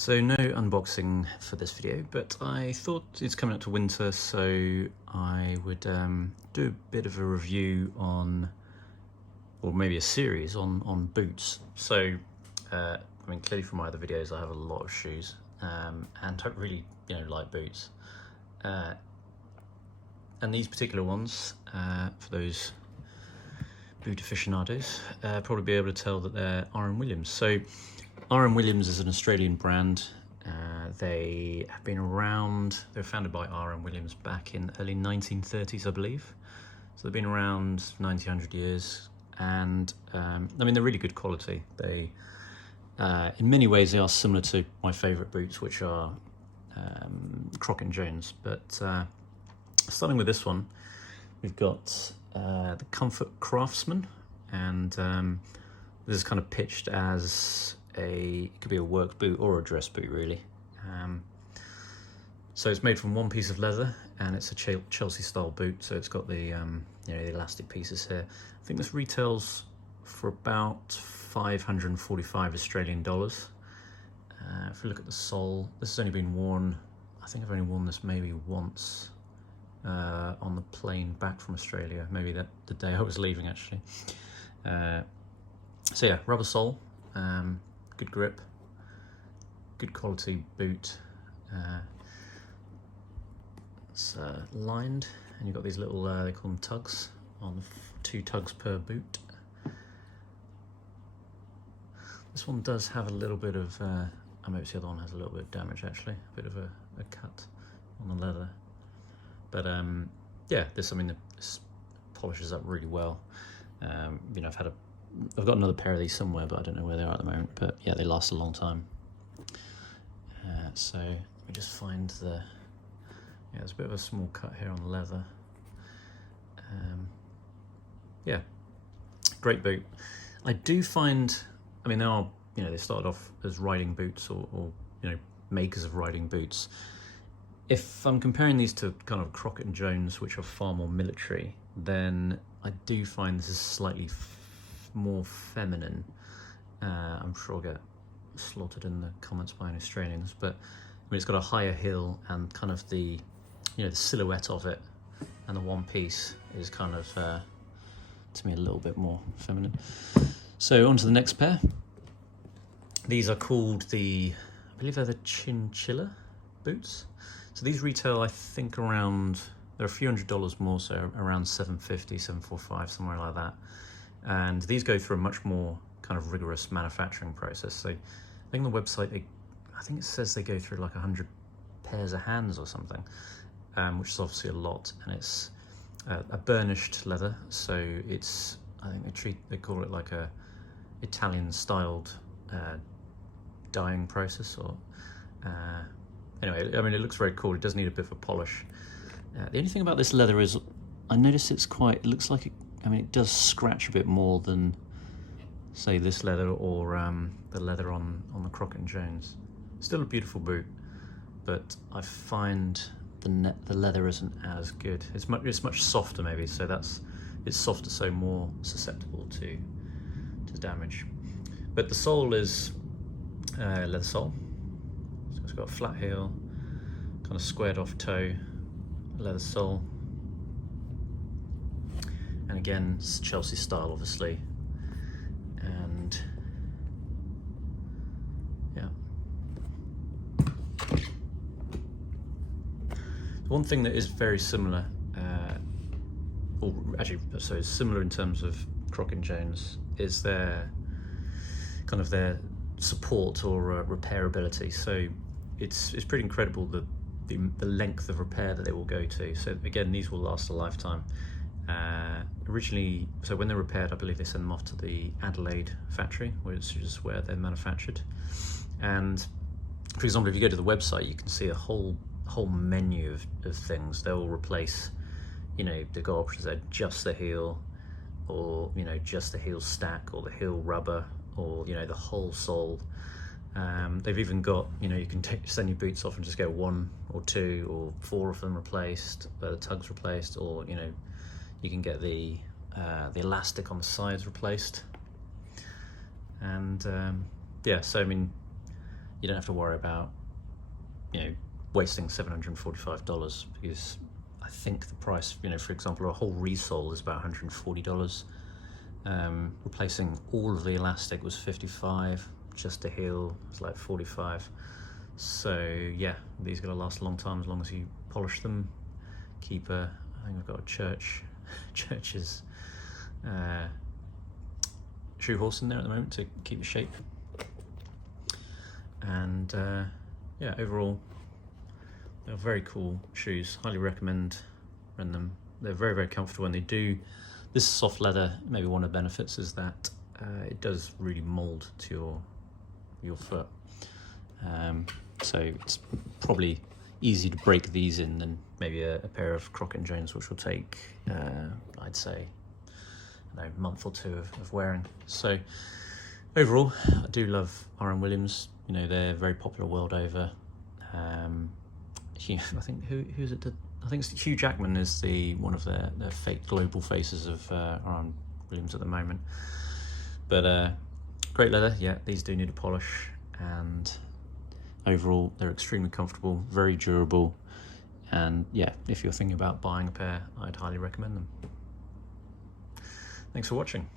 So no unboxing for this video, but I thought it's coming up to winter, so I would do a bit of a review on, or maybe a series on boots. So, I mean, clearly from my other videos, I have a lot of shoes and don't really, like boots. And these particular ones, for those boot aficionados, probably be able to tell that they're R.M. Williams. So R.M. Williams is an Australian brand. They have been around, they were founded by R.M. Williams back in the early 1930s, I believe. So they've been around 100 years, and I mean, they're really good quality. They, in many ways, they are similar to my favourite boots, which are Croc & Jones. But starting with this one, we've got the Comfort Craftsman, and this is kind of pitched as it could be a work boot or a dress boot, really. So it's made from one piece of leather, and it's a Chelsea style boot, so it's got the the elastic pieces here. I think this retails for about 545 Australian dollars. If we look at the sole, this has only been worn, I think I've only worn this maybe once on the plane back from Australia, maybe the day I was leaving, actually. So yeah, rubber sole, good grip, good quality boot. It's lined, and you've got these little, they call them tugs, on 2 tugs per boot. This one does have a little bit of, I noticed the other one has a little bit of damage, actually, a bit of a cut on the leather. But yeah, this polishes up really well. I've got another pair of these somewhere, but I don't know where they are at the moment. But yeah, they last a long time. So let me just find there's a bit of a small cut here on the leather. Yeah, great boot. I do find, I mean, they started off as riding boots or makers of riding boots. If I'm comparing these to kind of Croc & Jones, which are far more military, then I do find this is slightly more feminine. I'm sure I'll get slaughtered in the comments by any Australians, but I mean, it's got a higher heel, and kind of the silhouette of it and the one piece is kind of to me a little bit more feminine. So on to the next pair. These are called I believe they're the Chinchilla boots. So these retail, I think, around, they're a few $100s more, so around $750, $745, somewhere like that. And these go through a much more kind of rigorous manufacturing process. So I think on the website, I think it says they go through like 100 pairs of hands or something, which is obviously a lot. And it's a burnished leather, so it's, I think they call it like a Italian styled dyeing process, or anyway, I mean, it looks very cool. It does need a bit of a polish. The only thing about this leather is I notice it looks like it does scratch a bit more than, say, this leather or the leather on the Croc & Jones. Still a beautiful boot, but I find the leather isn't as good. It's much softer, maybe, so it's softer, so more susceptible to damage. But the sole is leather sole. So it's got a flat heel, kind of squared off toe, leather sole. And again, it's Chelsea style, obviously. And yeah. One thing that is very similar, or actually, so it's similar in terms of Croc & Jones, is their support or repairability. So it's pretty incredible the length of repair that they will go to. So again, these will last a lifetime. Originally, so when they're repaired, I believe they send them off to the Adelaide factory, which is where they're manufactured. And for example, if you go to the website, you can see a whole menu of things. They will replace, the go options are just the heel, or just the heel stack, or the heel rubber, or the whole sole. They've even got, you can send your boots off and just get 1 or 2 or 4 of them replaced, the tugs replaced, or you can get the elastic on the sides replaced. And yeah, so I mean, you don't have to worry about, you know, wasting $745, because I think the price, you know, for example, a whole resole is about $140. Replacing all of the elastic was $55, just a heel was like $45. So yeah, these are going to last a long time as long as you polish them. Keep a, I think I've got a church's shoe horse in there at the moment to keep the shape. And yeah, overall they're very cool shoes. Highly recommend running them. They're very, very comfortable, and they do, this soft leather, maybe one of the benefits is that it does really mold to your foot. So it's probably easy to break these in than maybe a pair of Crockett & Jones, which will take, I'd say, I don't know, a month or two of wearing. So overall, I do love R.M. Williams. You know, they're very popular world over. I think who's it? I think it's Hugh Jackman is one of their fake global faces of R.M. Williams at the moment. But great leather. Yeah, these do need a polish, and overall they're extremely comfortable, very durable, and yeah, if you're thinking about buying a pair, I'd highly recommend them. Thanks for watching.